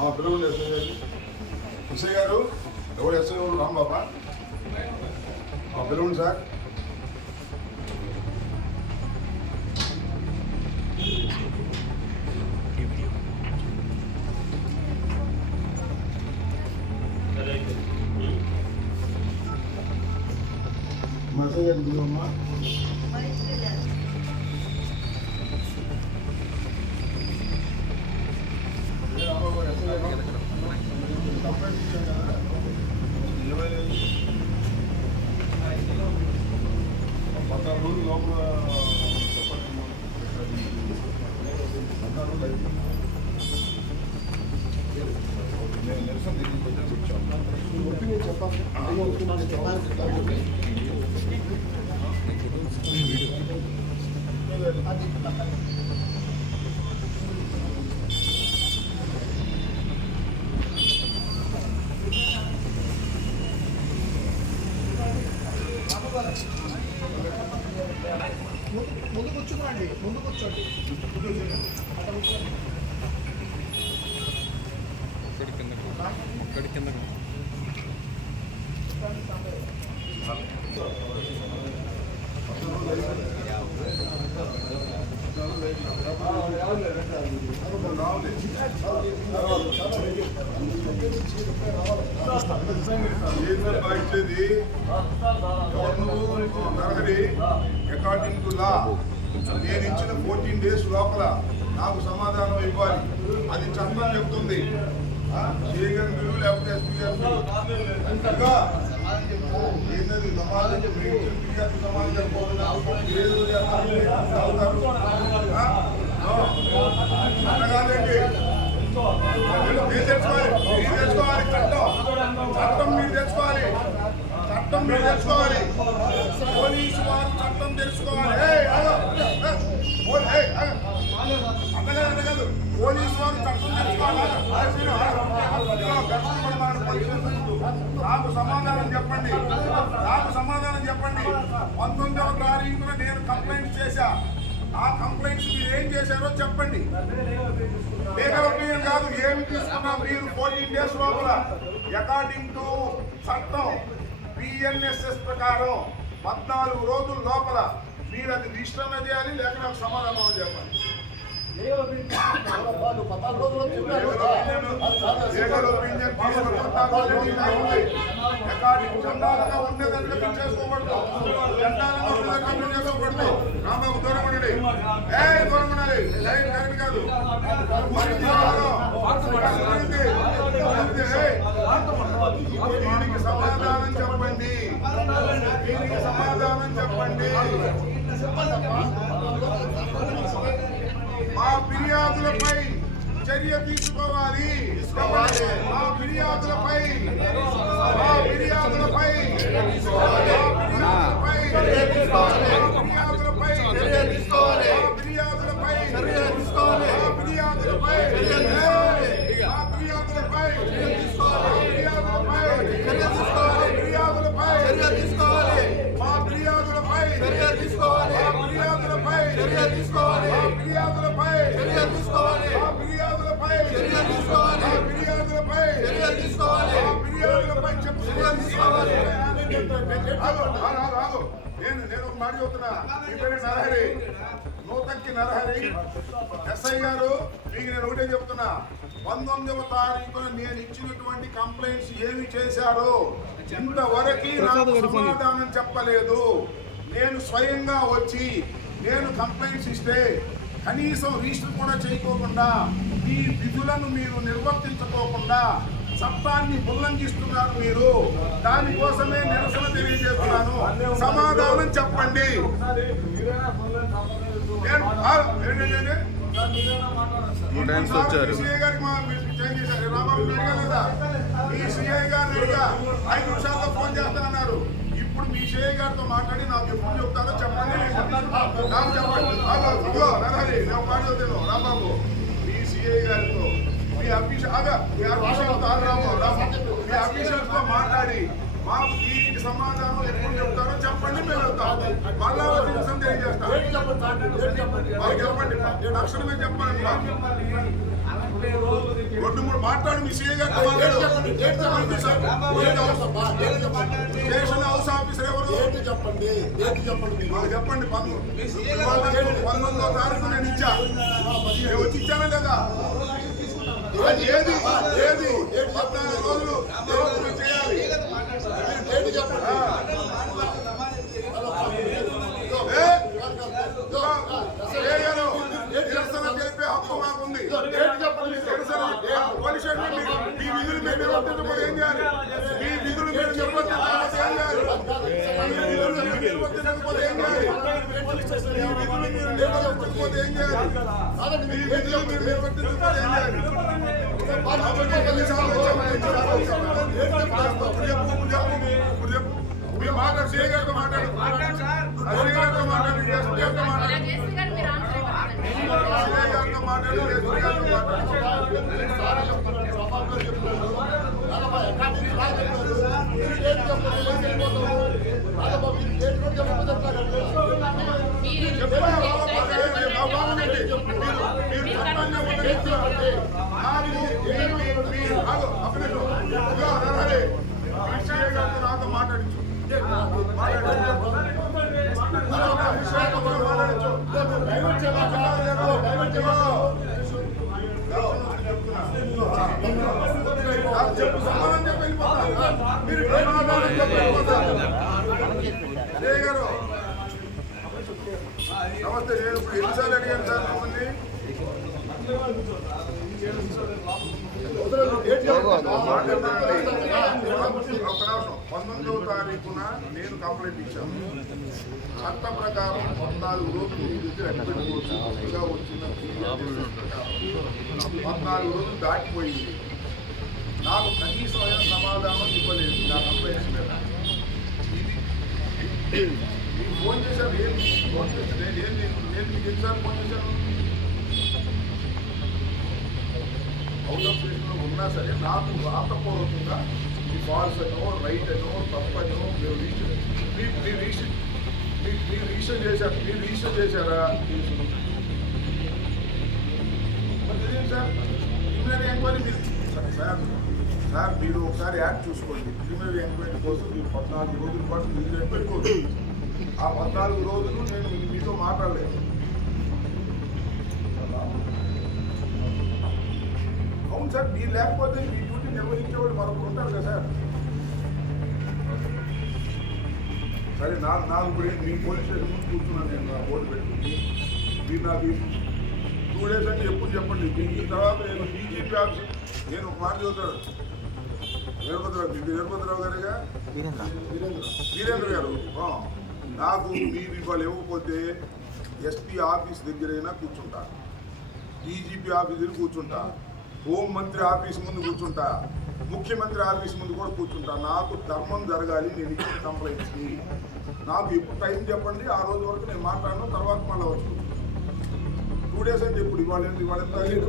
ఆ పిల్లలు ఎస్ఐ గారు ఎస్ఐ గారు ఎవరు ఎస్ఐ గారు రాంబాబా ఆ పిల్లలు సార్ మా ఎస్ఐ గారు లోపల నిరసన చెప్పాలి అయ్యో ఒపీనియన్ చెప్పాలి ముందు ముందు కూర్చోండి ముందు కూర్చోండి అక్కడ కూర్చోండి ఇక్కడ కిందకు ఇక్కడ ఇచ్చేది ఎవరు నువ్వు? నరహరి. అకార్డింగ్ టు లా నేను ఇచ్చిన ఫోర్టీన్ డేస్ లోపల నాకు సమాధానం ఇవ్వాలి. అది చట్టం చెప్తుంది. ఆ? లేకపోతే ఎస్పీ గారు ఏంటది? సమాధానం సమాధానం తెచ్చుకోవాలి చట్టం. చట్టం మీరు తెచ్చుకోవాలి చట్టం మీరు తెచ్చుకోవాలి పోలీసు వారు చట్టం తెలుసుకోవాలి ఏయ్, ఆగు. ఏ, పోలీ- ఏయ్, ఆగు. అంతగా అనగదు పోలీసు వారు చట్టం తెలుసుకోవాలి ఆగు. ఆగు, సీను, ఆగు. ఇదిగో, ఘర్షణ పడమాను పోలీసులు. నాకు సమాధానం చెప్పండి నాకు సమాధానం చెప్పండి పంతొమ్మిదవ తారీఖున నేను కంప్లైంట్ చేశా. ఆ కంప్లైంట్స్ మీరు ఏం చేశారో చెప్పండి. లీగల్ ఒపీనియన్ కాదు ఏమి తీసుకున్నా మీరు ఫోర్టీన్ డేస్ లోపల? అకార్డింగ్ టు చట్టం బిఎన్ఎస్ఎస్ ప్రకారం పద్నాలుగు రోజుల లోపల మీరు అది రిజిస్టర్ చేయాలి లేక నాకు సమాధానం చెప్పాలి. చండాలంగా ఉండేదంటే మీరు చండాలంగా ఉండేదంటే మీరు దూరం ఉండండి ఏ దూరం ఉండాలి లైన్ కాదు దీనికి సమాధానం చెప్పండి దీనికి సమాధానం చెప్పండి ఫిర్యాదులపై చర్య తీసుకోవాలి తీసుకోవాలి మా ఫిర్యాదులపై మా ఫిర్యాదులపై మా ఫిర్యాదులపై ఫిర్యాదులపై చర్య తీసుకోవాలి మా ఫిర్యాదులపై నేను నేను ఒక మాట చెబుతున్నా మీ పేరు నరహరి నూతక్కి నరహరి ఎస్ఐ గారు మీకు నేను ఒకటే చెప్తున్నా పంతొమ్మిదవ తారీఖున నేను ఇచ్చినటువంటి కంప్లైంట్స్ ఏమి చేశారో ఇంతవరకు నాకు సమాధానం చెప్పలేదు నేను స్వయంగా వచ్చి నేను కంప్లైంట్స్ ఇస్తే కనీసం రిజిస్టర్ కూడా చేయకోకుండా మీ విధులను మీరు నిర్వర్తించుకోకుండా చట్టాన్ని ఉల్లంఘిస్తున్నారు మీరు. దానికోసమే నిరసన తెలియజేస్తున్నాను. సమాధానం చెప్పండి. వచ్చారు. మీ సీఐ గారు ఐదు నిమిషాల్లో ఫోన్ చేస్తానన్నారు. ఇప్పుడు మీ సిఐ గారితో మాట్లాడి నాకు ఎప్పుడు చెప్తారో చెప్పండి. నాకు చెప్పండి. రాంబాబు. మీ సిఐ గారితో మీ అఫీషియల్తో రాము రాము మీ అఫీషియల్తో మాట్లాడి మాకు దీనికి సమాధానం ఎప్పుడు చెప్తారో చెప్పండి మేము వెళ్తాం. మళ్ళా వచ్చి నిమిషం తెలియజేస్తాం. మాకు చెప్పండి తక్షణమే చెప్పండి? రెండు మూడు మాట మాట్లాడు మీ సీఏ చెప్పండి? స్టేషన్ హౌస్ ఆఫీసర్ ఎవరు? చెప్పండి? చెప్పండి మాకు చెప్పండి పంతొమ్మిది పంతొమ్మిదో తారీఖు నేను ఇచ్చా. నేను వచ్చి ఇచ్చానా లేదా ఏది? ఏది? పద్నాలుగు రోజులు చేయాలి? నిర్వర్తించకపోతే ఏం చేయాలి మీ విధులు మీరు నిర్వర్తించకపోతే ఏం చేయాలి మీ విధులు మీరు నిర్వర్తించకపోతే ఏం చేయాలి ఎన్నిసార్లు వచ్చాము? ఎన్నిసార్లు వచ్చాము? ఇప్పుడు చెప్పు, ఇప్పుడు చెప్పు, ఇప్పుడు Hadi. పంతొమ్మిదవ తారీఖున నేను కంప్లైంట్ ఇచ్చాను. చట్ట ప్రకారం పద్నాలుగు రోజులు మీ దగ్గర వచ్చిన పద్నాలుగు రోజులు దాటిపోయింది. నాకు కనీసమైన సమాధానం ఇవ్వలేదు. నా కంప్లైంట్స్ మీద. ఇది ఫోన్ చేశాను ఏం ఫోన్ చేశాను నేను ఏం నేను మీకు ఎన్నిసార్లు ఫోన్ చేశాను? అవుట్ ఆఫ్ స్టేషన్లో ఉన్నా సరే నాకు రాతపూర్వకంగా మీ ఫాల్స్ అనో రైట్ అనో తప్పనో మీరు రిజిస్టర్ మీరు రిజిస్టర్ మీ- మీరు చేశారు. మీరు రీసెర్చ్ చేశారా? సార్. ప్రిలిమినరీ ఎంక్వైరీ మీరు సార్ సార్ మీరు ఒకసారి యాడ్ చూసుకోండి. ప్రిలిమినరీ ఎంక్వైరీ కోసం మీరు పద్నాలుగు రోజుల పాటు మీరు పెట్టుకోండి ఆ పద్నాలుగు రోజులు నేను మీతో మాట్లాడలేదు. అవును సార్ మీరు లేకపోతే మీ డ్యూటీ నిర్వహించేవాడు మరొకరు ఉంటారు కదా సార్. సరే ఇప్పుడు ఏంటి, మీ పోలీస్ స్టేషన్ ముందు కూర్చున్నాను నేను నా బోర్డు పెట్టుకుని. మీరు నాకు టూ డేస్ అంటే ఎప్పుడు చెప్పండి? మీ ఈ తర్వాత నేను డీజీపీ ఆఫీస్ నేను ఒక మాట చెబుతాడు వీరభద్రరావు మీకు వీరభద్రరావు గారిగా? వీరేంద్ర. గారు నాకు మీరు ఇవాళ ఇవ్వకపోతే ఎస్పీ ఆఫీస్ దగ్గరైనా కూర్చుంటా. డీజీపీ ఆఫీస్ దగ్గర కూర్చుంటా. హోం మంత్రి ఆఫీస్ ముందు కూర్చుంటా. ముఖ్యమంత్రి ఆఫీస్ ముందు కూడా కూర్చుంటా. నాకు ధర్మం జరగాలి నేను ఇచ్చిన కంప్లైంట్స్కి నాకు ఇప్పుడు టైం చెప్పండి ఆ రోజు వరకు నేను మాట్లాడను తర్వాత మళ్ళీ వచ్చు టూ డేస్ అంటే ఇప్పుడు ఇవాళ ఏంటి? ఇవాళ ఎంత పదిహేడు?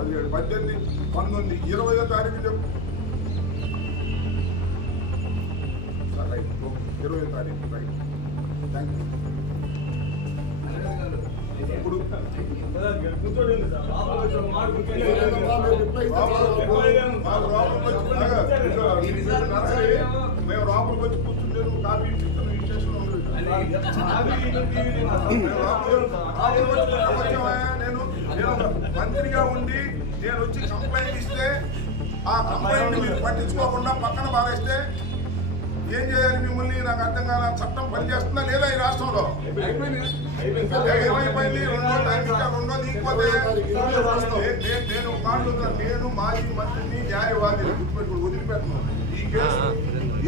పదిహేడు. పద్దెనిమిది పంతొమ్మిది. ఇరవయో తారీఖు చెప్పు. సార్ రైట్ ఇరవై తారీఖు రైట్. థ్యాంక్ యూ ఇప్పుడు మేము లోపలికి వచ్చి కూర్చుంటే నువ్వు కాపీ ఈ స్టేషన్లో నేను నేను మంత్రిగా ఉండి నేను వచ్చి కంప్లైంట్ ఇస్తే ఆ కంప్లైంట్ మీరు పట్టించుకోకుండా పక్కన పారేస్తే ఏం చేయాలి మిమ్మల్ని? నాకు అర్థం కాల చట్టం పనిచేస్తుందా లేదా ఈ రాష్ట్రంలో? ఏమైపోయింది? రెండో తారీఖు రెండో దిగిపోతే నే- నే- నేను. నేను మాజీ మంత్రిని న్యాయవాది గుర్తుపెట్టుకుని వదిలిపెట్టను. ఈ కేసు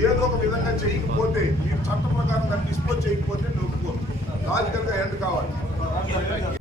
ఏదో ఒక విధంగా చేయకపోతే మీరు చట్ట ప్రకారం దాన్ని డిస్పోజ్ చేయకపోతే నేను ఒప్పుకోను లాజికల్గా ఎండ్ కావాలి.